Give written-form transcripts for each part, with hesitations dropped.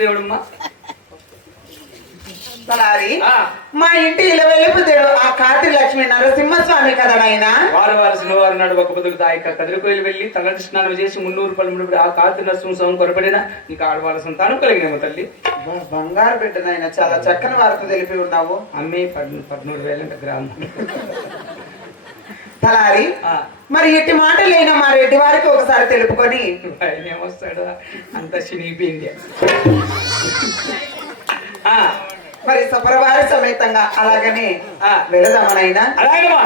దేవుడమ్మా మా ఇంటి ఇలా వెళ్ళిపోతాడు ఆ కార్తీ లక్ష్మి నరసింహస్వామి కదా నాయన. వారు శనివారం నాడు ఒక పొద్దుకు తాయిక కదిరికోయిలు వెళ్ళి తలంటి స్నానం చేసి 300 రూపాయలు ఆ కార్తీ నరసింహస్వామి కొరపడిన నీకు ఆడవాళ్ళ సంతానం కలిగినేమో తల్లి. బంగారు బిడ్డ నాయన, చాలా చక్కని వార్త తెలిపి ఉన్నావు. అమ్మే 13,000 గ్రామం తలారి. మరి ఎట్టి మాటలైనా మా రెడ్డి వారికి ఒకసారి తెలుపుకొని ఆయన ఏమొస్తాడు అంత శనిపోయింది. మరి సపరవారి సమేతంగా అలాగనే వెళదామనైనా. అలాగేమా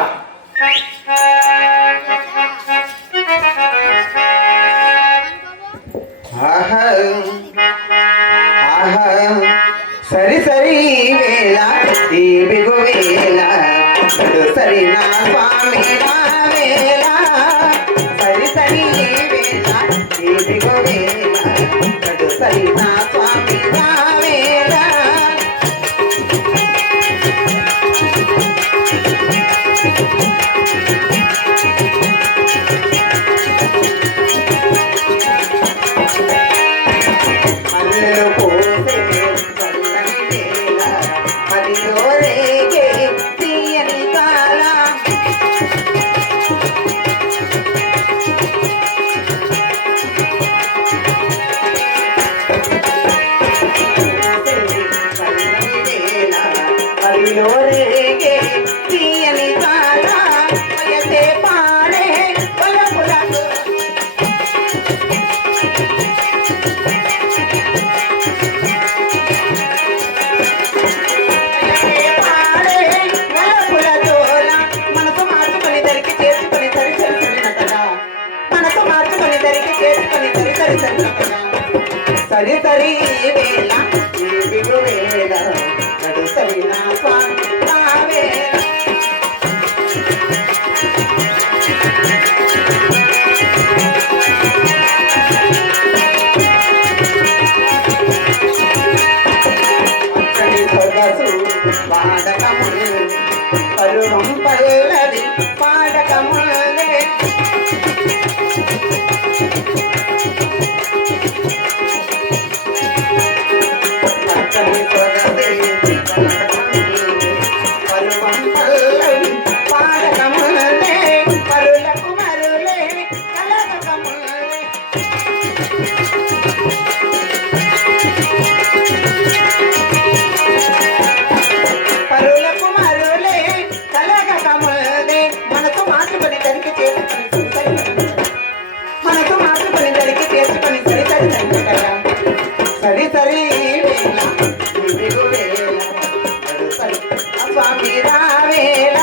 సరి సరి వేళ ఈ బిగు వేళ సరి నా స్వామి వేళ సరి సరి వేళ ఈ బిగు వేళ సరి నా స్వామి వేళ. సరి సరి వేళ బిగు వేళ నడు సరి నా స్వామి వేళ. సొగసు పాడకములు పరువం పల్లవి పాడకములే సరి సరి వేళ బిగు వేళ సరి స్వామి రావేళ.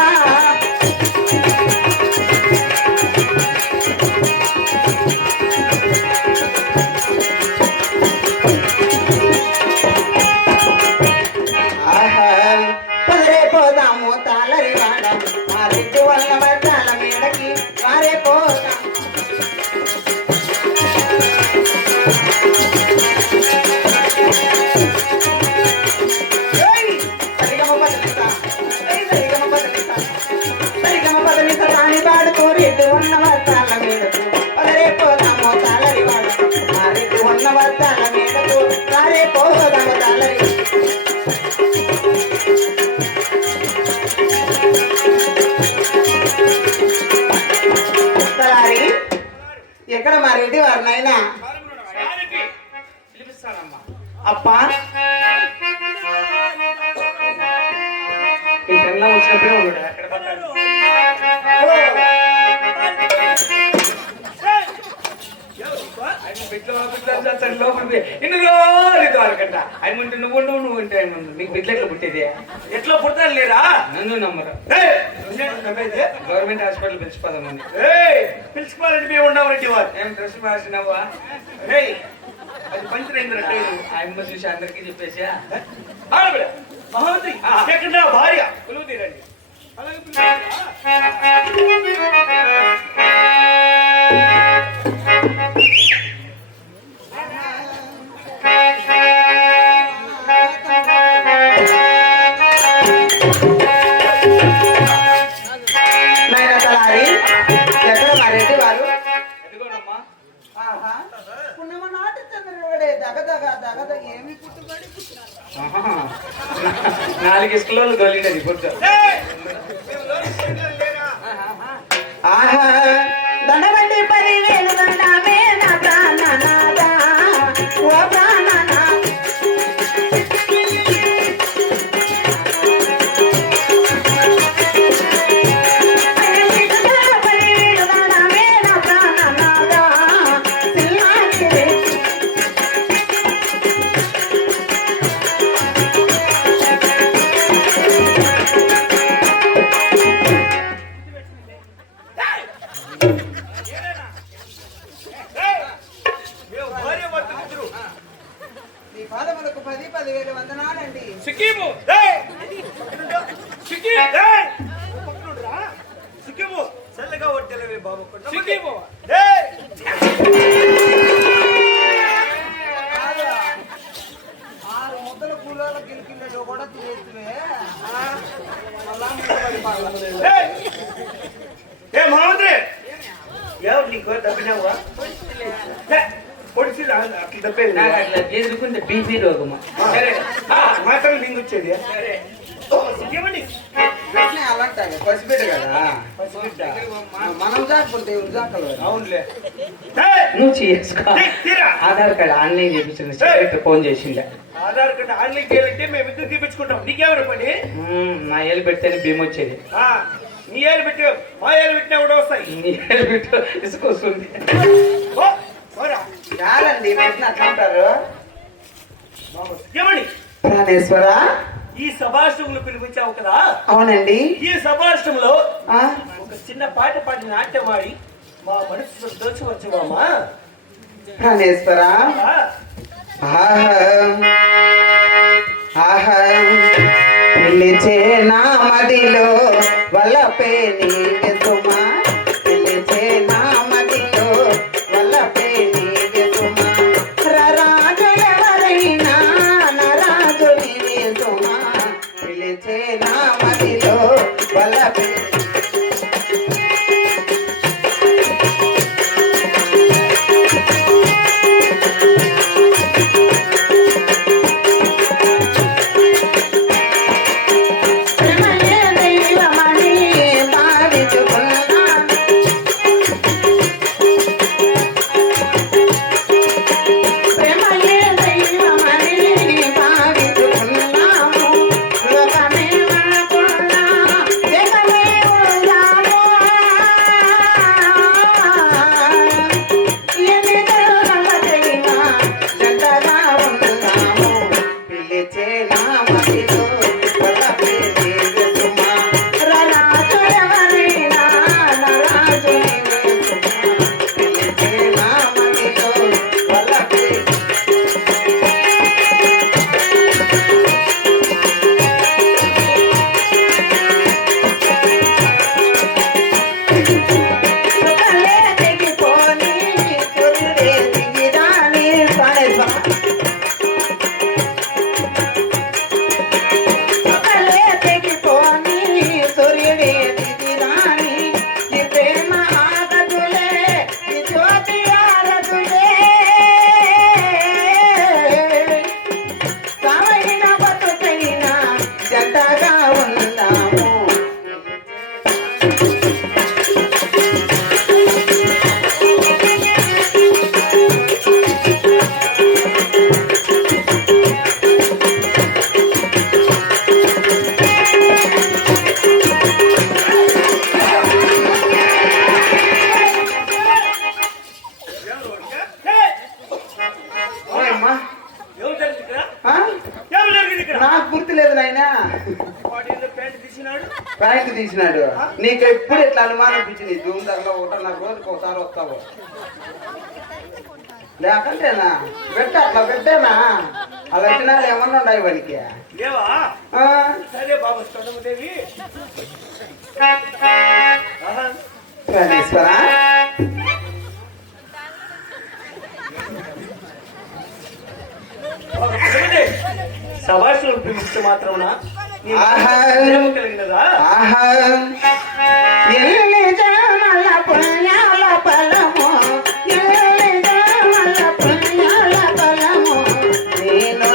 పదరే పోదాము తాళరి వాడ మా రెడ్డి వల్ల వర్గాల మీదకి వారే పోదాం. పాడుతూ రెడ్డి ఉన్న వర్తాల మీదకు పదరే పోదాము తాళరి వాడ మా రెడ్డి ఉన్న వర్తాల మీదకు వారే పోదాము తాళరి. ఎక్కడ మా రెడ్డి వారు నాయనా? అప్పా వచ్చినప్పుడే ఉన్నాడు ఎక్కడ పట్టాడు. నువ్వు అంటే నీకు బిడ్డ ఎట్లా పుట్టేది? ఎట్లా పుడతారు లేరా? నన్ను నమ్మరు. Government hospital పిలిచిపోదామని. పిలిచిపోవాలంటే మేము ఉండవు రెడ్డి వారు. ఏం డ్రెస్ మార్చినావా? అది పంచరైందంటే ఆయన చూసి అందరికీ చెప్పేసా మహామంత్రి ఎక్కడ భార్య కొలువు తీరండి. పుణ్యమ నాటి చంద్రుడే దగదగ దగద ఏమి ఆహా. 4 ఇసుకలో గొలినది పొద్దు. ఆహా దండబండి 10,000 దండమే నా ప్రాణనాథ ఓ ప్రాణనాథ మీ పాదములకు 10,000 వందనాలండి. సిక్కిము సిక్కిము చల్లగా ఒట్టెలవే బాబు సిక్కిము 6 ముద్దల కూలోల గిలికిళ్ళలో కూడా తినేస్తుమే ఏ మహామంత్రి ఎవరు నీకు దప్పినావా పొడిచి అట్లా దప్పేది నాకు అట్లా ఎదుర్కొంటే బీపీ రోగమా. సరే మాత్రం లింగ్ వచ్చేది సరే ఏమండి వెంటనే అలాంటి పసిబిడ్డ కదా పసిబిడ్డ. మనం జాకపోతే జాకలు అవునులే నువ్వు చేసుకో. తీరా ఆధార్ కార్డు ఆన్లైన్ చేపించిన సెక్రటరీ ఫోన్ చేసిండే. ఆధార్ కార్డు ఆన్లైన్ చేయాలంటే మేము ఇద్దరు తీపించుకుంటాం. నీకెవరు పని నా ఏళ్ళు పెడితేనే భీమ్ వచ్చేది. నీ ఏళ్ళు పెట్టి మా ఏళ్ళు పెట్టినా కూడా వస్తాయి. నీ ఏళ్ళు పెట్టు ఇసుక వస్తుంది. చాలండి వెంటనే అట్లా అంటారు. ఏమని ప్రాణేశ్వర ఈ సభాష్టములు పిలిపించావు కదా. అవునండి. ఈ సభాష్టంలో ఆ ఒక చిన్న పాట పాడి నాట్యం ఆడి మా మనసు దోచవచ్చు మామా. ప్రాణేశ్వర పిలిచే నా మదిలో వల్లపే నీవే సుమా పిలిచే నా మదిలో వల్లపే నీవే సుమా రాజు ఎవరైనా నరాజు నీవే సుమా పిలిచే నా మదిలో వల్లపే నాకు గుర్తు లేదు నాయన. ప్యాంట్ తీసినాడు. నీకు ఎప్పుడు ఎట్లా అనుమానం అనిపించింది? జూమ్ దగ్గర ఒకటి నాకు రోజుకి ఒకసారి వస్తావు లేకంటేనా పెట్ట అట్లా పెట్టేనా అలా వచ్చినాలు ఏమన్నా ఉన్నాయి వానికి. ప్రాణేశ్వరా సభాషులు పిలిస్తే మాత్రం కలిగినదా పుణ్యాల ఫలము నేను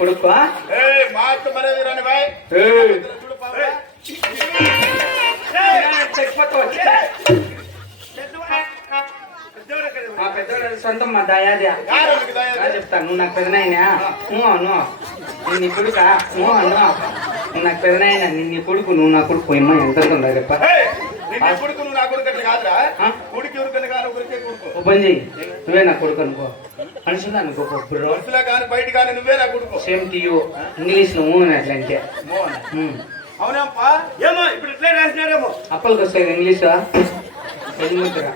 కొడుకు మా పెద్దోడు సొంతం మా దయాది చెప్తాను. నువ్వు నాకు పెదనాయనా అను నేను నీ కొడుకా అను నువ్వు నాకు పెదనాయనా నేను నీ కొడుకు నువ్వు నా కొడుకు ఏమో ఎంత ఉందా చెప్ప ఓ పని చెయ్యి నువ్వే నా కొడుకు అనుకో మనుషులు అనుకో సేమ్ టు యూ ఇంగ్లీష్ లో మూవ్ అట్లా అంటే అప్పలకి వస్తాయి ఇంగ్లీష్ ముద్ర